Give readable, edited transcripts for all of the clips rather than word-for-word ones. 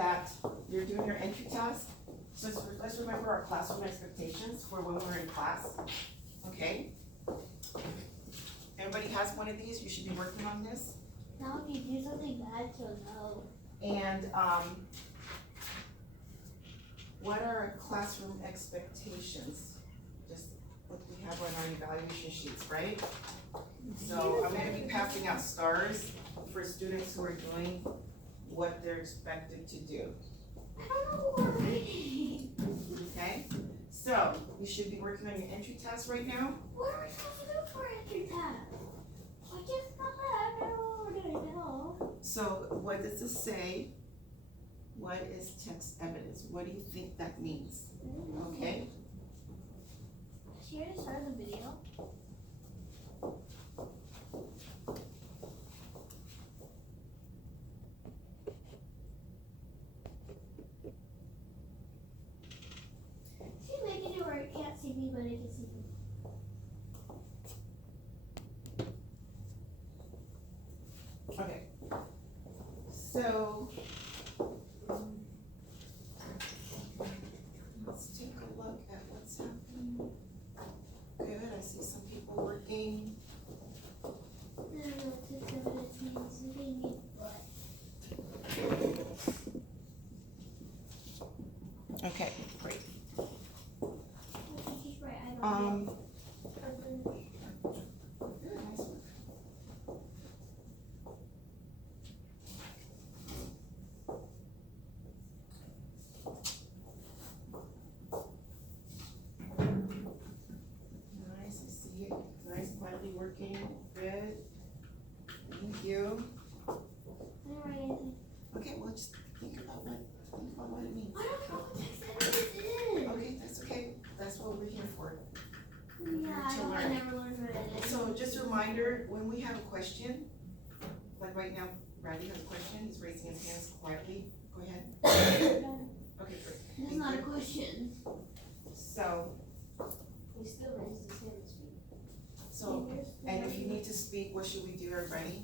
that you're doing your entry task. So let's remember our classroom expectations for when we're in class, okay? Everybody has one of these, you should be working on this. Now if you do something bad, she'll know. And, what are our classroom expectations? Just what we have on our evaluation sheets, right? So I'm gonna be passing out stars for students who are doing what they're expected to do. I don't know what we're reading. Okay, so you should be working on your entry task right now. What are we supposed to do for entry task? I just thought that I don't know what we're doing now. So what does this say? What is text evidence? What do you think that means? Okay, She already started the video. She's making it where it can't see me, but it can see me. okay. So let's take a look at what's happening. Good, I see some people working. I don't know what text evidence means. What do you mean, but? Okay, great. She's right, I don't know. Nice work. Nice, I see it. Nice, quietly working. Good. Thank you. I didn't write anything. Okay, well, just think about what it means. I don't know what text evidence is. Okay, that's okay. That's what we're here for. Yeah, To I learn. never learned what it is. So just a reminder, when we have a question, like right now, Bradley has a question, he's raising his hands quietly. Go ahead. Okay, great. This is not a question. So, He still raised his hand to speak. and if you need to speak, what should we do, everybody?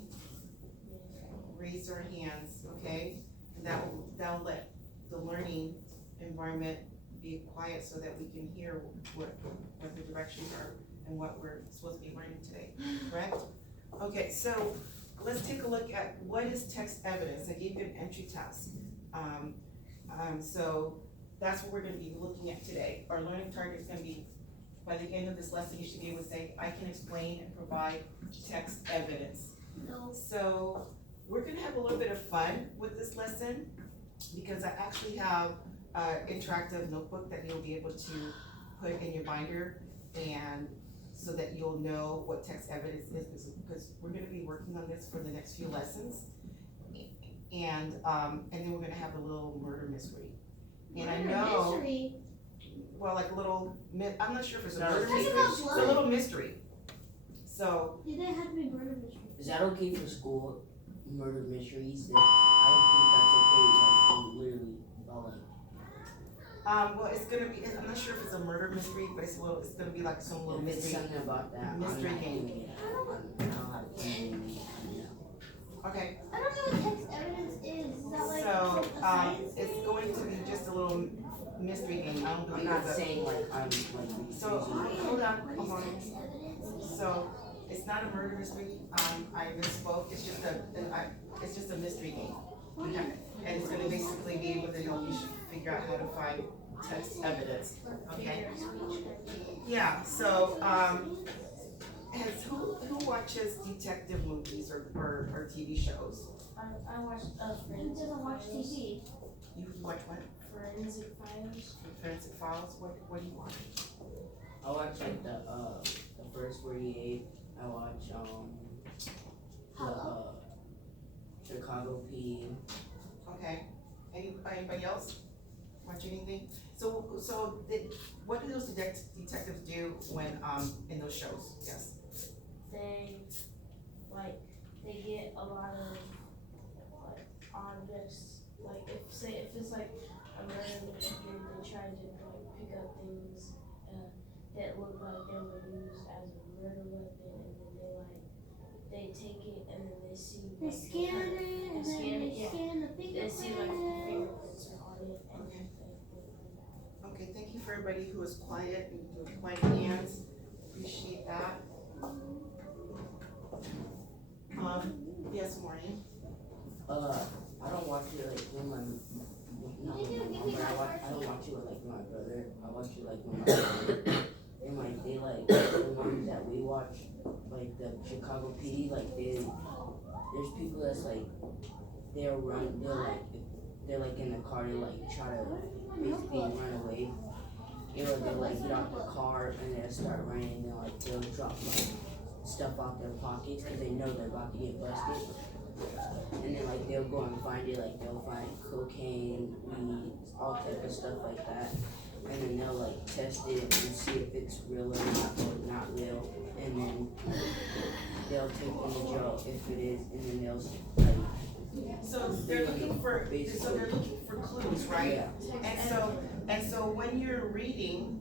Raise our hands, okay? And that'll let the learning environment be quiet so that we can hear what the directions are and what we're supposed to be learning today, correct? Okay, so let's take a look at what is text evidence. I gave you an entry task. So that's what we're gonna be looking at today. Our learning target is gonna be, by the end of this lesson, you should be able to say, I can explain and provide text evidence. No. So we're gonna have a little bit of fun with this lesson because I actually have an interactive notebook that you'll be able to put in your binder and so that you'll know what text evidence is because we're gonna be working on this for the next few lessons. And then we're gonna have a little murder mystery. And I know, Mystery. well, like a little, I'm not sure if it's a No. murder That's mystery, about it's a blood. little mystery. So, It didn't have to be murder mystery. Is that okay for school murder mysteries? I don't think that's okay, like literally, well, it's gonna be, I'm not sure if it's a murder mystery, but it's gonna be like some little if it's mystery. something about that, mystery I'm not game. doing it. I don't have to. Okay, I don't know what text evidence is. Is that like so, a science it's thing? going to be just a little mystery game, I don't I'm believe not it's a, saying like I'm like so, refusing. hold on, What hold on. is text evidence? So, it's not a murder mystery, I misspoke, it's just a mystery game. Okay, and it's gonna basically be able to help you figure out how to find text evidence, okay? Yeah, so, who watches detective movies or TV shows? I watched He Forensic doesn't watch Files. TV. You watch what? Forensic Files. Forensic Files, what do you watch? I watch like the first 48. I watch Hello? Chicago PD. Okay, anybody else watch anything? So what do those detectives do when, in those shows, yes? They they get a lot of like objects. Like if it's like a murder mystery, they try to like pick up things that look like they were used as a murder weapon, and then they take it and then they see They like, scan it and then scan they it, yeah. scan the They see like fingerprint. fingerprints everybody who is quiet and with quiet hands. Appreciate that. Yes, Maureen? I don't watch it like when my, not with my mom, but I don't watch it with like my brother. I watch it like with my brother. And like they like the ones that we watch, like the Chicago PD, like there's people that's like they're like in the car to like try to basically run away. You know, they'll like get out the car and they'll start running and like they'll drop like stuff out their pockets because they know they're about to get busted. And then like they'll go and find it, like they'll find cocaine, weed, all type of stuff like that. And then they'll like test it and see if it's real or not real. And then they'll take them to jail if it is, and then they'll like. So they're looking for clues, right? Yeah. And so when you're reading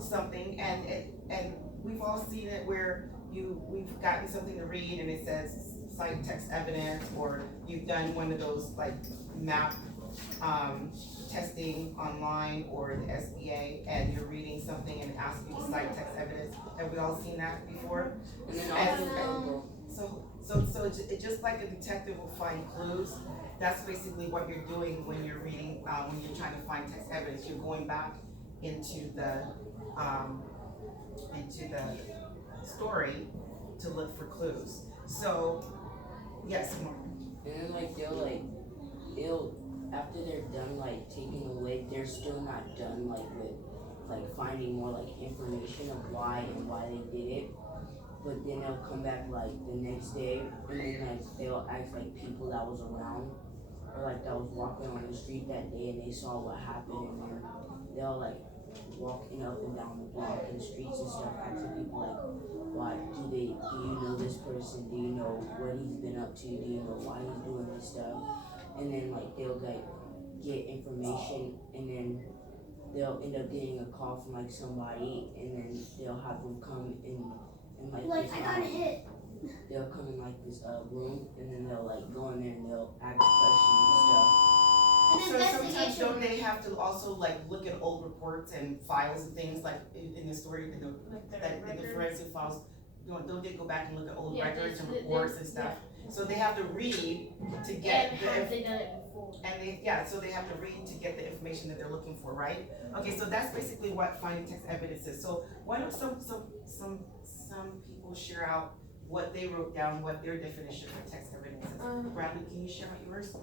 something and we've all seen it where we've gotten something to read and it says cite text evidence, or you've done one of those like map testing online or the SBA and you're reading something and it asks you to cite text evidence. Have we all seen that before? And then also, So it's just like a detective will find clues. That's basically what you're doing when you're reading, when you're trying to find text evidence. You're going back into the story to look for clues. So, yes, Morgan. and then like they'll after they're done like taking away, they're still not done like with like finding more like information of why they did it. But then they'll come back like the next day and then like they'll ask like people that was around or like that was walking on the street that day and they saw what happened, and then they'll like walking up and down the block and the streets and stuff, asking people like, do you know this person? Do you know what he's been up to? Do you know why he's doing this stuff? And then like they'll like get information, and then they'll end up getting a call from like somebody, and then they'll have them come in like this, I got hit. they'll come in like this room, and then they'll like go in there and they'll ask questions and stuff. So sometimes don't they have to also like look at old reports and files and things like in the story, in the forensic files? Don't they go back and look at old records and reports and stuff? So they have to read to get have they done it before? so they have to read to get the information that they're looking for, right? Okay, so that's basically what finding text evidence is. So why don't some people share out what they wrote down, what their definition of text evidence is? Bradley, can you share out yours?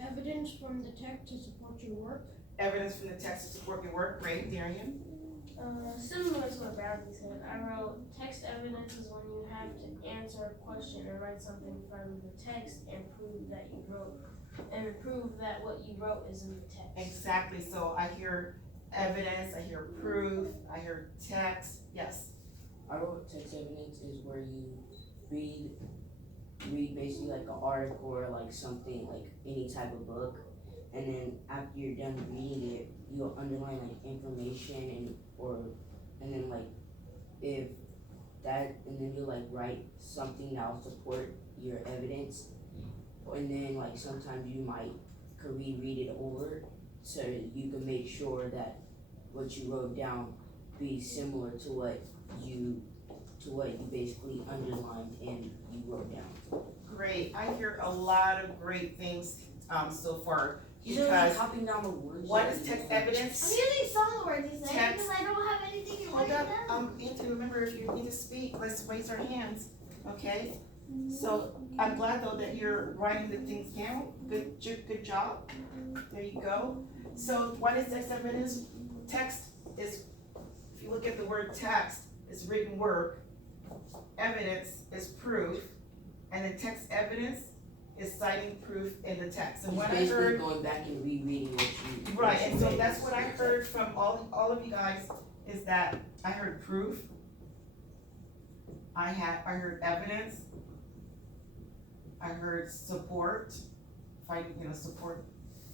Evidence from the text to support your work. Evidence from the text to support your work. Great, Darian. Similar to what Bradley said, I wrote text evidence is when you have to answer a question or write something from the text and prove that what you wrote is in the text. Exactly. So I hear evidence, I hear proof, I hear text. Yes. I wrote text evidence is where you read basically like an article or like something, like any type of book, and then after you're done reading it, you'll underline like information and then like if that, and then you like write something that will support your evidence, and then like sometimes you might could reread it over so you can make sure that what you wrote down be similar to what you basically underlined and you wrote down. Great. I hear a lot of great things so far. You're Because copying down the words. what is text evidence? I'm using some of the words you said Text. because I don't have anything to Hold write up, down. Anthony, remember if you need to speak, let's raise our hands, okay? So I'm glad though that you're writing the things down. Good job. There you go. So what is text evidence? Text is, if you look at the word text, it's written work. Evidence is proof, and the text evidence is citing proof in the text. And what I basically heard, going back and rereading what you right, and so that's what I heard from all of you guys, is that I heard proof, I heard evidence, I heard support, support,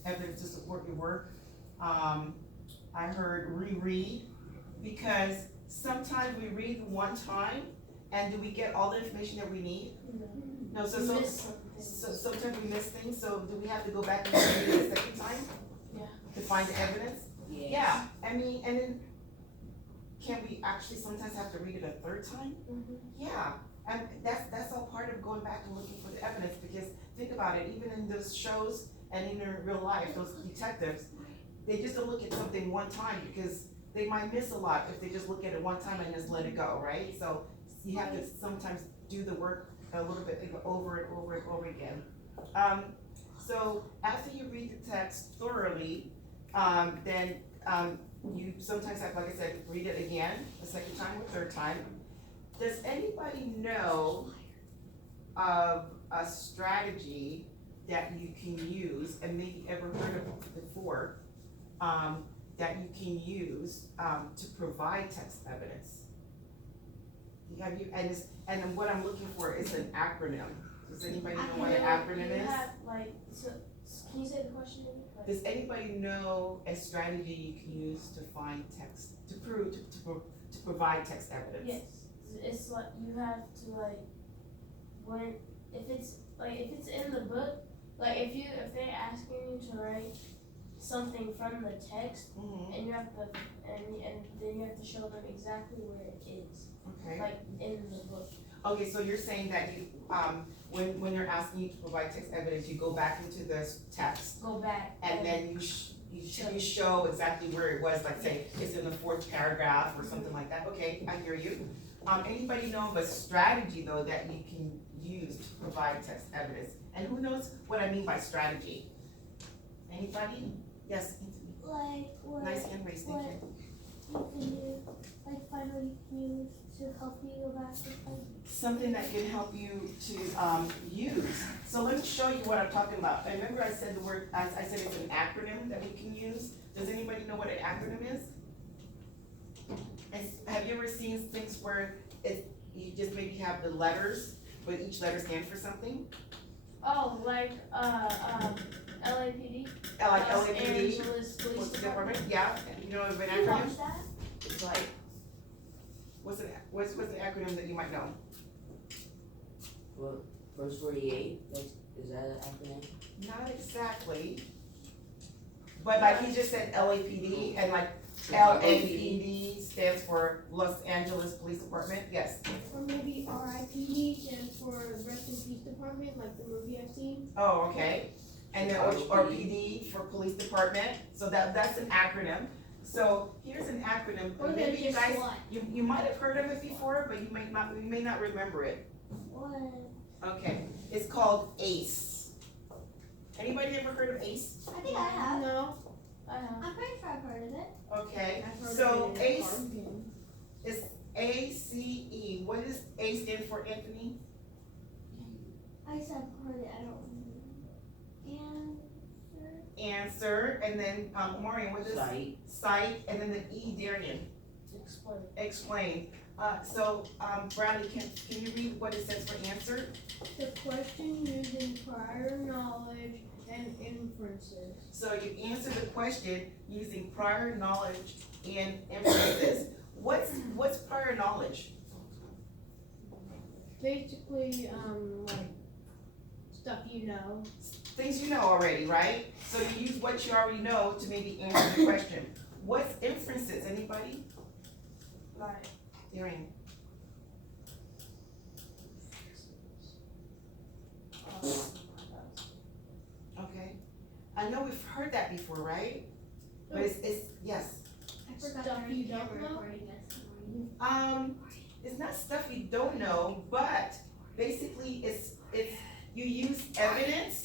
evidence to support your work. I heard reread, because sometimes we read one time, and do we get all the information that we need? No, so sometimes we miss things, so do we have to go back and read it a second time? Yeah. To find the evidence? Yes. Yeah, I mean, and then can we actually sometimes have to read it a third time? Mhm. Yeah, and that's all part of going back and looking for the evidence, because think about it, even in those shows and in real life, those detectives, they just don't look at something one time because they might miss a lot if they just look at it one time and just let it go, right? So you have to sometimes do the work a little bit over and over and over again. So after you read the text thoroughly, then you sometimes have, like I said, read it again, a second time or third time. Does anybody know of a strategy that you can use, and maybe ever heard of it before, that you can use to provide text evidence? Have you, and then what I'm looking for is an acronym. Does anybody know what an acronym You is? have, like, so, can you say the question again? Like, Does anybody know a strategy you can use to find text, to provide text evidence? yes, it's like, you have to, like, when, if it's in the book, like, if they're asking you to write something from the text, Mm-hmm. and you have to, and then you have to show them exactly where it is, Okay. like, in the book. Okay, so you're saying that you, when they're asking you to provide text evidence, you go back into the text Go back. and then you show exactly where it was, like say, it's in the 4th paragraph or something like that. Okay, I hear you. Anybody know of a strategy though that you can use to provide text evidence? And who knows what I mean by strategy? Anybody? Yes, Anthony. Like what? Nice hand raise, thank you. You can do, like find what you can use to help you go back to like. Something that can help you to use. So let me show you what I'm talking about. I remember I said the word, I said it's an acronym that we can use. Does anybody know what an acronym is? And have you ever seen things where you just maybe have the letters, but each letter stands for something? Oh, like, LAPD? Like Los LAPD, Angeles Police Police Department. Department, yeah, you know of an You acronym? watch that? It's like, what's an acronym that you might know? Well, first 48, is that an acronym? Not exactly. But like he just said LAPD, and like LAPD stands for Los Angeles Police Department, yes. Or maybe RIPD stands for Rest in Peace Department, like the movie I've seen. Oh, okay. And then or PD for Police Department, so that's an acronym. So here's an acronym, Or maybe you just guys, one. you might have heard of it before, but you may not remember it. What? Okay, it's called ACE. Anybody ever heard of ACE? I think I have. No, I have. I'm pretty sure I've heard of it. Okay, I've heard so of it in ACE Carlton. is ACE. What does A stand for, Anthony? I just have heard it, I don't remember. Answer, and then Maureen, what is Site. Cite, and then the E, Darian, Explain. explain. So Bradley, can you read what it says for answer? The question using prior knowledge and inferences. So you answer the question using prior knowledge and inferences. What's prior knowledge? Basically, like stuff you know. Things you know already, right? So you use what you already know to maybe answer the question. What's inferences? Anybody? Like, Darian. Okay. I know we've heard that before, right? But it's yes. I forgot Stuff to you turn the don't camera know? recording this morning. It's not stuff you don't know, but basically it's you use evidence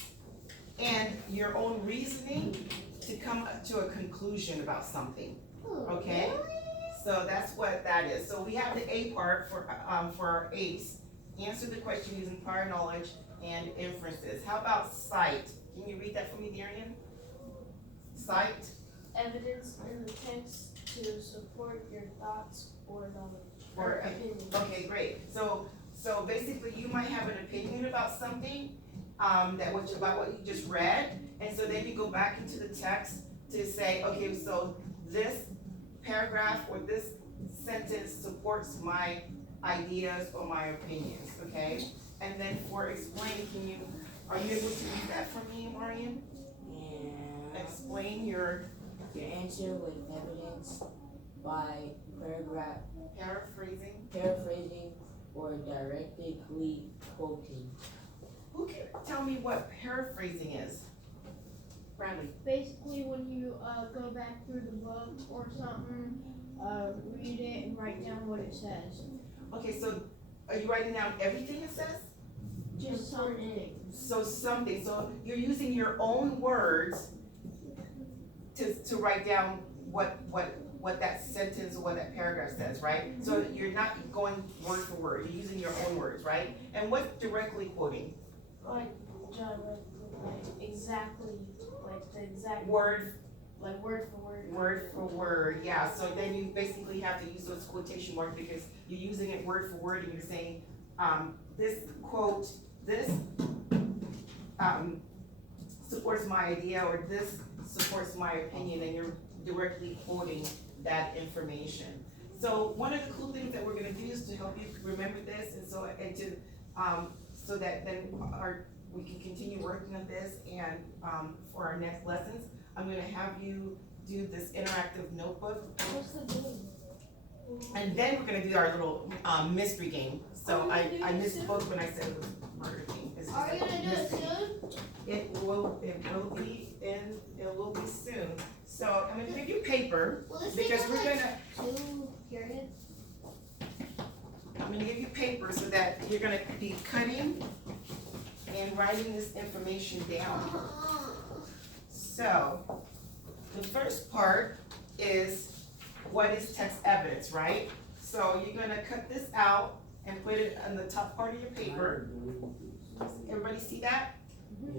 and your own reasoning to come to a conclusion about something. Okay? So that's what that is. So we have the A part for our ACE. Answer the question using prior knowledge and inferences. How about cite? Can you read that for me, Darian? Cite. evidence in the text to support your thoughts or knowledge. Or opinion. Okay, great. So basically you might have an opinion about something, about what you just read, and so then you go back into the text to say, okay, so this paragraph or this sentence supports my ideas or my opinions, okay? And then for explain, are you able to read that for me, Marian? And Explain your, your answer with evidence by paragraph, paraphrasing, or directly quoting. who can tell me what paraphrasing is? Bradley, Basically, when you go back through the book or something, read it and write down what it says. okay, so are you writing down everything it says? Just something. So something, so you're using your own words to write down what that sentence or what that paragraph says, right? So you're not going word for word, you're using your own words, right? And what's directly quoting? Like, John, like exactly, like the exact Word, like word for word. word for word, yeah, so then you basically have to use those quotation marks because you're using it word for word and you're saying, this quote, this, supports my idea, or this supports my opinion, and you're directly quoting that information. So one of the cool things that we're gonna do is to help you remember this, and so that then we can continue working on this, and, for our next lessons, I'm gonna have you do this interactive notebook. What's the game? And then we're gonna do our little, mystery game. So Are we I gonna do it misspoke when I said it was murder game. It's just Are we a gonna do it mystery. soon? It will be soon. So I'm gonna give you paper, Will this take because up we're like gonna, 2 periods? I'm gonna give you paper so that you're gonna be cutting and writing this information down. So, the first part is, what is text evidence, right? So you're gonna cut this out and put it on the top part of your paper. Everybody see that? Yes.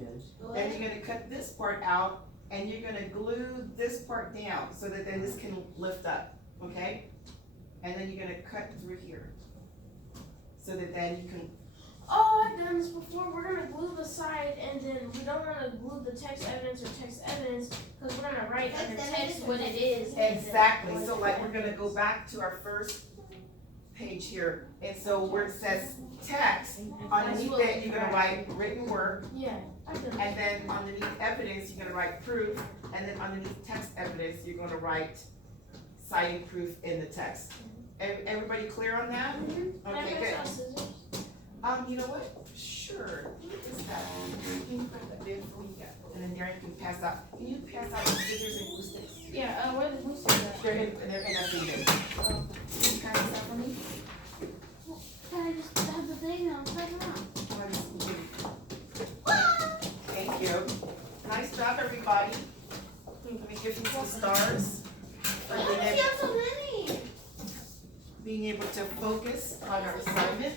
Then you're gonna cut this part out and you're gonna glue this part down so that then this can lift up, okay? And then you're gonna cut through here. So that then you can, Oh, I've done this before. We're gonna glue the side, and then we don't wanna glue the text evidence or text evidence because we're gonna write Text under evidence text or what it is. and then exactly, what so it like we're is. gonna go back to our first page here. And so where it says text, underneath it, you're gonna write written work. Yeah, I've done And then underneath evidence, you're gonna write proof, and then underneath text evidence, you're gonna write citing proof in the text. Everybody clear on that? Can I Okay, pass good. out scissors? You know what? Sure. What is that? Can you grab that bin for me? Yeah. And then Darren can pass out. Can you pass out the scissors and glue sticks? Yeah, where the boosters at? They're in that bin. Can you pass this out for me? Can I just have the thing and I'll play around? Thank you. Nice job, everybody. Let me give you some stars for Why does he have so many? being able to focus on our assignment.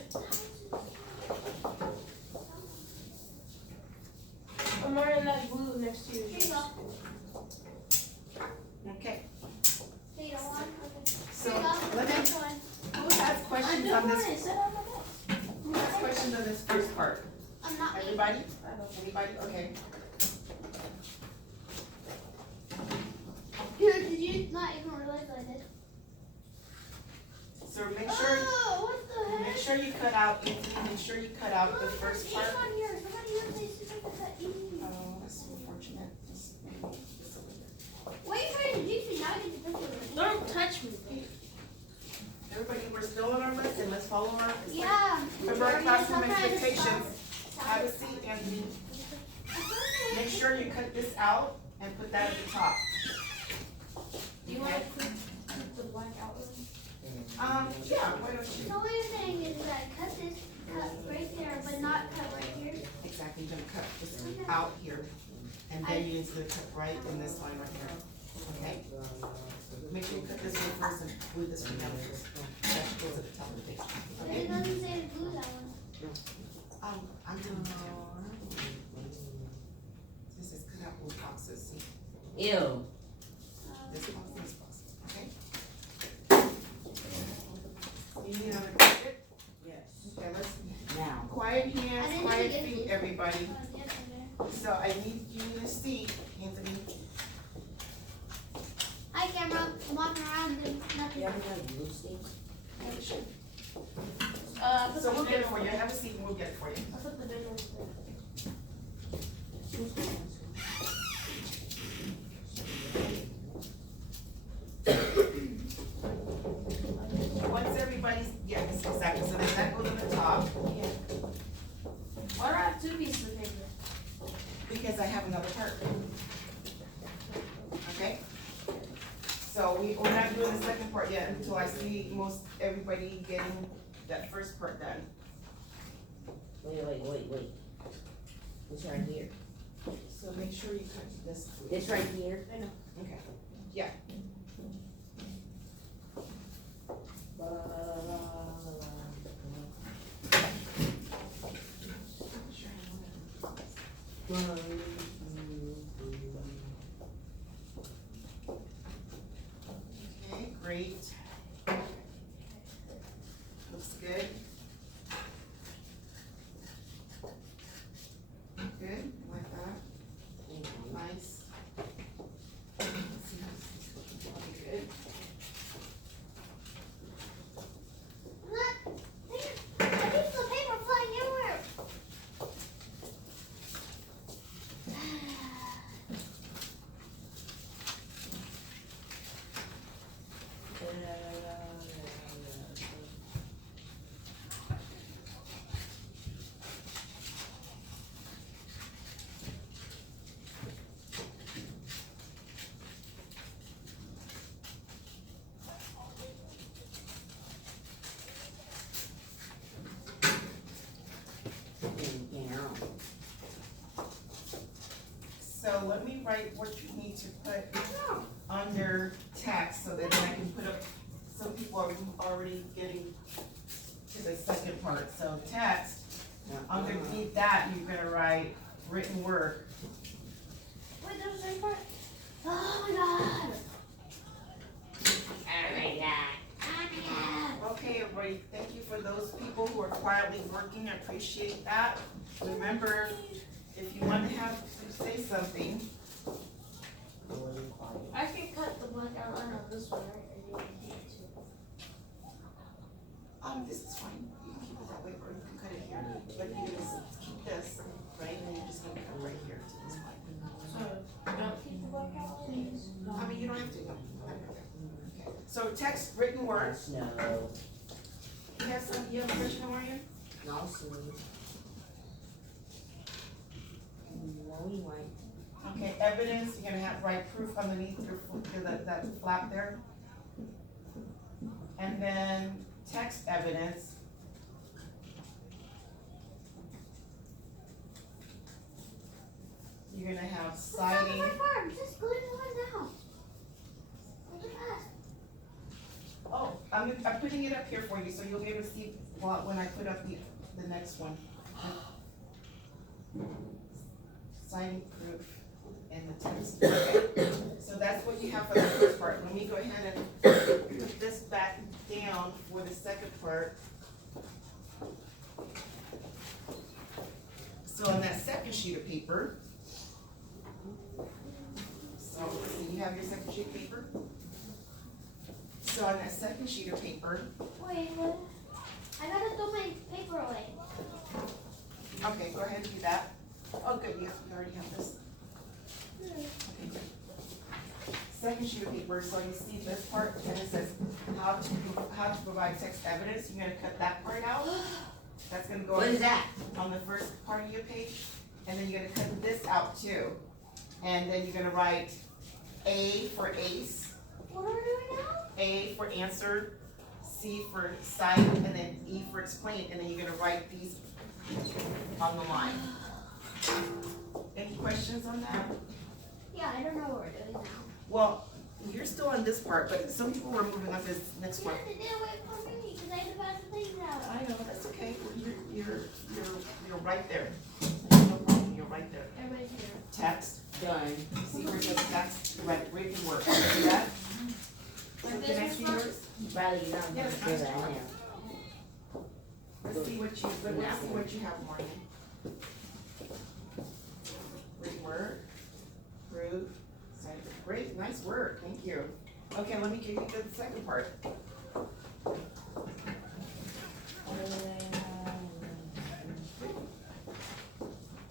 I'm wearing that glue next to you. Here you go. Okay, Here you go, one. Okay. so Here you go. let me, Next one. who has questions on Don't this, worry, sit on the desk. who has questions on this first part? I'm not me. Everybody? I don't. Anybody? Okay. Dude, did you not even realize I did? So make sure, Oh, what the heck? make sure you cut out the Look, first there's part. ink on here. Somebody else needs to make that ink. Oh, that's unfortunate. This over here. What are you trying to do to me? Now I get to picture it. Don't touch me. Everybody, we're still on our lesson. Let's follow our, Yeah. remember our We're classroom gonna try to expectations. stop. Have a seat, Anthony. Make sure you cut this out and put that at the top. Do you want to keep the black outline? Yeah, why don't So you? what you're saying is that cut this, cut right there, but not cut right here. Exactly, you're gonna cut this out here, and then you need to cut right in this line right here, okay? Make sure you cut this one first and glue this one down first. That goes at the top of the page, But okay? it doesn't say to glue that one. I'm doing this is cut out little boxes, see, Ew. this box, okay? You need another bucket? Yes. Okay, let's, Now. quiet I hands, didn't quiet get feet, it. everybody. Yes, I did. So I need you to see, Anthony. Hi, camera. I'm walking around doing You nothing. ever got glue sticks? So we'll get it for you. Have a seat and we'll get it for you. I put the bin over there. we're not doing the second part yet until I see most everybody getting that first part done. Wait. It's right here. So make sure you cut this. It's right here. Okay. Yeah. Okay, great. Looks good. Good, like that. Nice. Okay, good. Look, there, a piece of paper flying everywhere. So let me write what you need to put under text so that I can put up, some people are already getting to the second part. So text, underneath that, you're gonna write written work. Wait, there's a second part? Oh my god. Okay, everybody, thank you for those people who are quietly working, I appreciate that. Remember, if you want to say something, I can cut the black outline on this one, right? Or do you want to? this is fine, you can keep it that way, or you can cut it here, but you just keep this, right, and you're just gonna cut right here to this line. So, don't keep the black outline? I mean, you don't have to, no. Okay. So text, written work, No. you have a question, Orion? No, see. Okay, evidence, you're gonna have write proof underneath that flap there. And then text evidence. You're gonna have citing. Just glue the one down. Look at that. Oh, I'm putting it up here for you, so you'll be able to see when I put up the next one. Citing proof and the text. Okay. So that's what you have for the first part. Let me go ahead and put this back down for the second part. So on that second sheet of paper, so you have your second sheet of paper? So on that second sheet of paper, Wait, what? I gotta throw my paper away. okay, go ahead and do that. Oh, good, you already have this. Okay, good. Second sheet of paper, so you see this part, and it says how to provide text evidence. You're gonna cut that part out. That's gonna go What is that? on the first part of your page, and then you're gonna cut this out too. And then you're gonna write A for ace, What are we doing now? A for answer, C for cite, and then E for explain, and then you're gonna write these on the line. Any questions on that? Yeah, I don't know what we're doing now. Well, you're still on this part, but some people were moving on to this next You part. have to do it for me because I have to pass the things out. I know, that's okay, you're right there. No problem, you're right there. Everybody's here. Text, Done. see where it says text, right, written work, see that? So can I see yours? Riley, you're not Yes, gonna do that I'm now. Let's see what you have, Morgan. Written work, proof, great, nice work, thank you. Okay, let me give you the second part.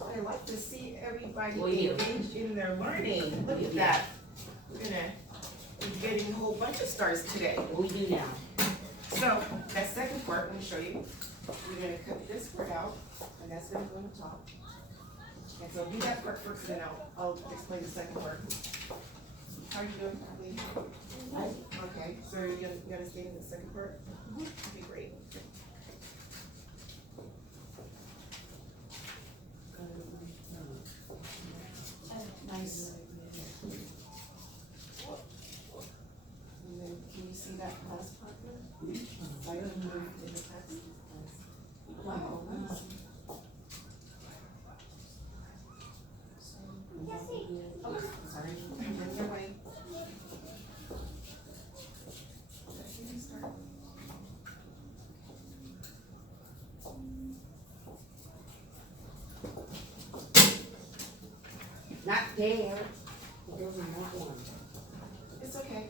I like to see everybody Well, you. engaged in their learning. Look at that. We're gonna be getting a whole bunch of stars today. What we do now? So, that second part, let me show you. We're gonna cut this part out, and that's gonna go on the top. And so do that part first, and then I'll explain the second part. How are you doing, Carly? Okay, so you're gonna stay in the second part? Okay, great. Nice. And then, can you see that last part there? So I moved in the text. Wow, nice. Oh, sorry, bring your way. You can start. Not there. There's another one. It's okay.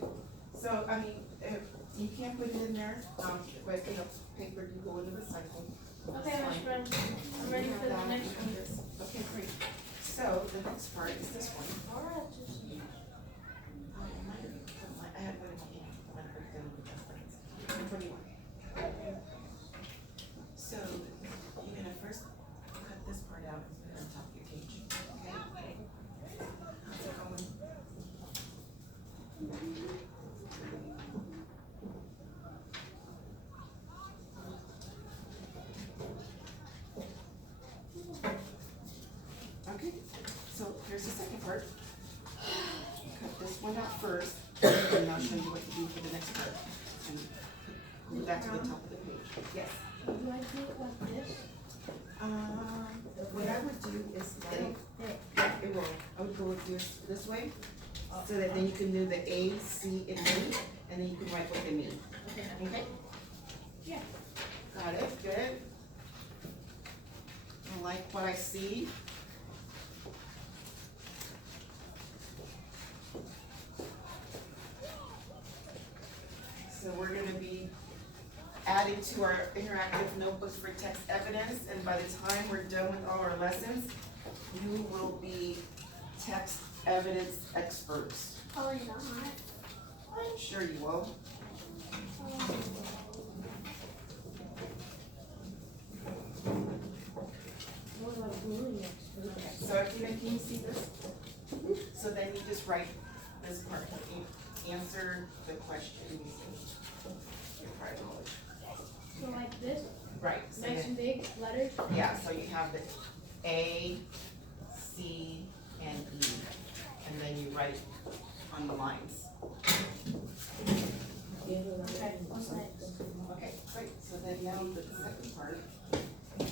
So, I mean, you can't put it in there, but, you know, paper can go in the recycle. Okay, Miss Friend, I'm ready for the next one. Okay, great. So, the next part is this one. Alright, just. I had one in my hand. I'm gonna put them with the friends. 21. So, you're gonna first cut this part out and put it on top of your cage, okay? How's it going? Okay, so here's the second part. Cut this one out first, and I'll show you what to do for the next part. And move that to the top of the page. Yes. Do I do it like this? What I would do is like, it will, I would go this way, so that then you can do the A, C, and E, and then you can write what they mean. Okay? Yeah. Got it, good. I like what I see. So we're gonna be adding to our interactive notebooks for text evidence, and by the time we're done with all our lessons, you will be text evidence experts. Oh, you're not. I'm sure you will. What do I do next? So can you see this? So then you just write this part, answer the questions in your prior knowledge. So like this, Right, so nice then, and big letters. yeah, so you have the A, C, and E, and then you write on the lines. Okay, what's next? Okay, great, so then now the second part is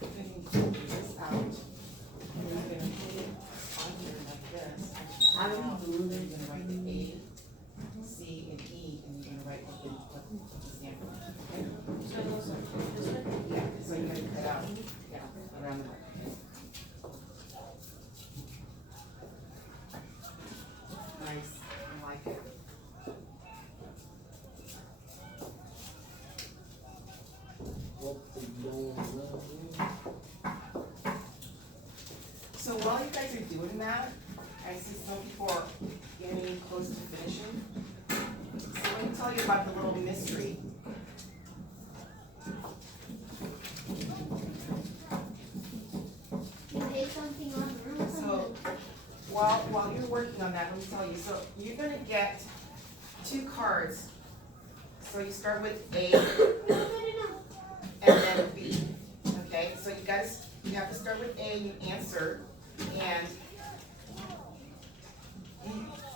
you're gonna pull this out, and you're gonna put it on here like this. How do you do You're this? gonna write the A, C, and E, and you're gonna write what the stand for, okay? So it goes like this way? Yeah, so you're gonna cut out, yeah, around the. Nice, I like it. So while you guys are doing that, I see some people are getting close to finishing. So let me tell you about the little mystery. You hate something on the room or So something? while you're working on that, let me tell you, so you're gonna get 2 cards. So you start with A No. and then B, okay? So you have to start with A and you answer, and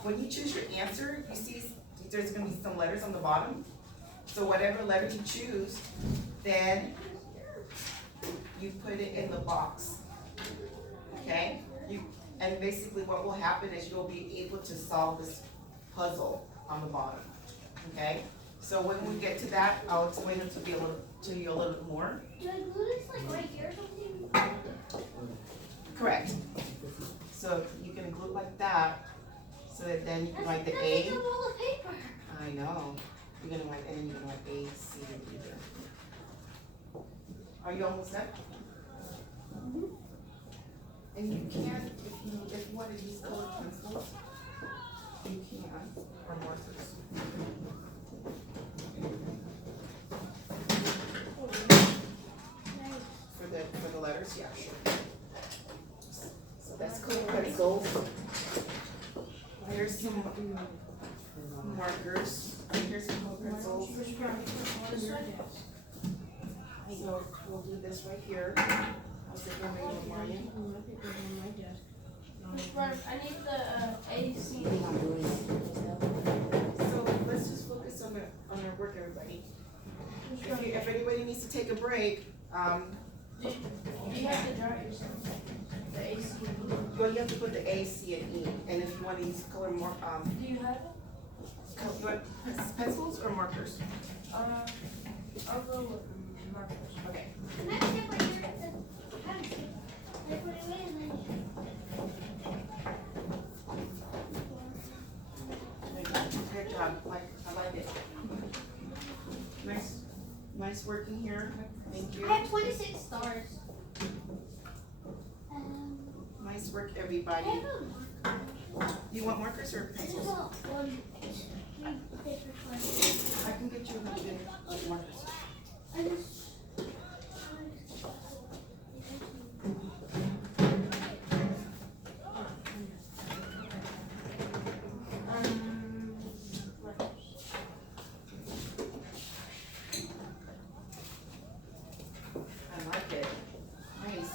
when you choose your answer, you see there's gonna be some letters on the bottom. So whatever letter you choose, then you put it in the box, okay? And basically what will happen is you'll be able to solve this puzzle on the bottom, okay? So when we get to that, I'll explain it to you a little bit more. Do I glue this like right here or something? Correct. So you can glue it like that, so that then you can write the That's A. like a roll of paper. I know. You're gonna write, and then you're gonna write A, C, and E there. Are you almost done? And you can, if you want to use colored pencils, you can, or markers. For the letters, yeah, sure. So that's colored pencils. Here's some markers, here's some color pencils. So we'll do this right here. I'll sit down with Marion. Mr. Burns, I need the AC. You think I'm doing it? So let's just focus on our work, everybody. If anybody needs to take a break, Do you have to draw it yourself? The AC. well, you have to put the A, C, and E, and if you want to use color more, Do you have it? you want pencils or markers? I'll go with markers. Okay. Can I take what you're at the pen? I put it away and then. Good job, I like it. Nice working here, thank you. I have 26 stars. Nice work, I everybody. have a marker. You want markers or I just pencils? want 1, 3 paper clips. I can get you a little bit of markers. I just. I like it, nice.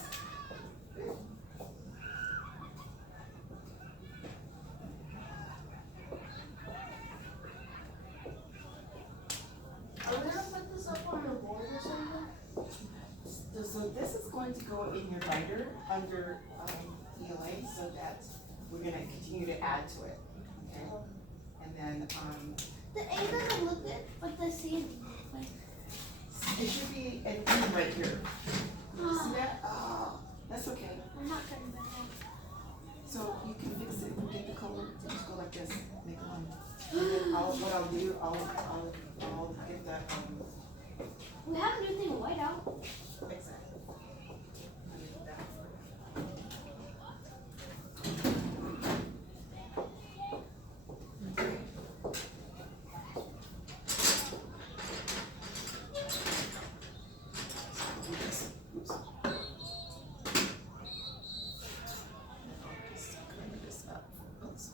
Are we gonna put this up on the board or something? So this is going to go in your binder under ELA so that we're gonna continue to add to it, okay? And then, The A doesn't look good, but the C. it should be an E right here. See that? Oh, that's okay. I'm not cutting that out. So you can fix it, get the color, just go like this, make a line. And then what I'll do, I'll get that, We have a new thing white out. exactly. I'll get that for you. Oops. Just cover this up. Oops.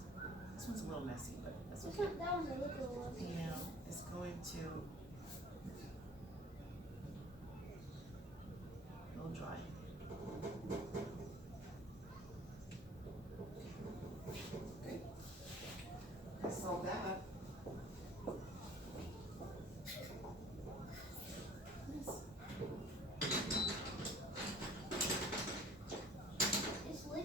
This one's a little messy, but that's okay. That one's a little one. Yeah, it's going to. It'll dry. Okay. I saw that.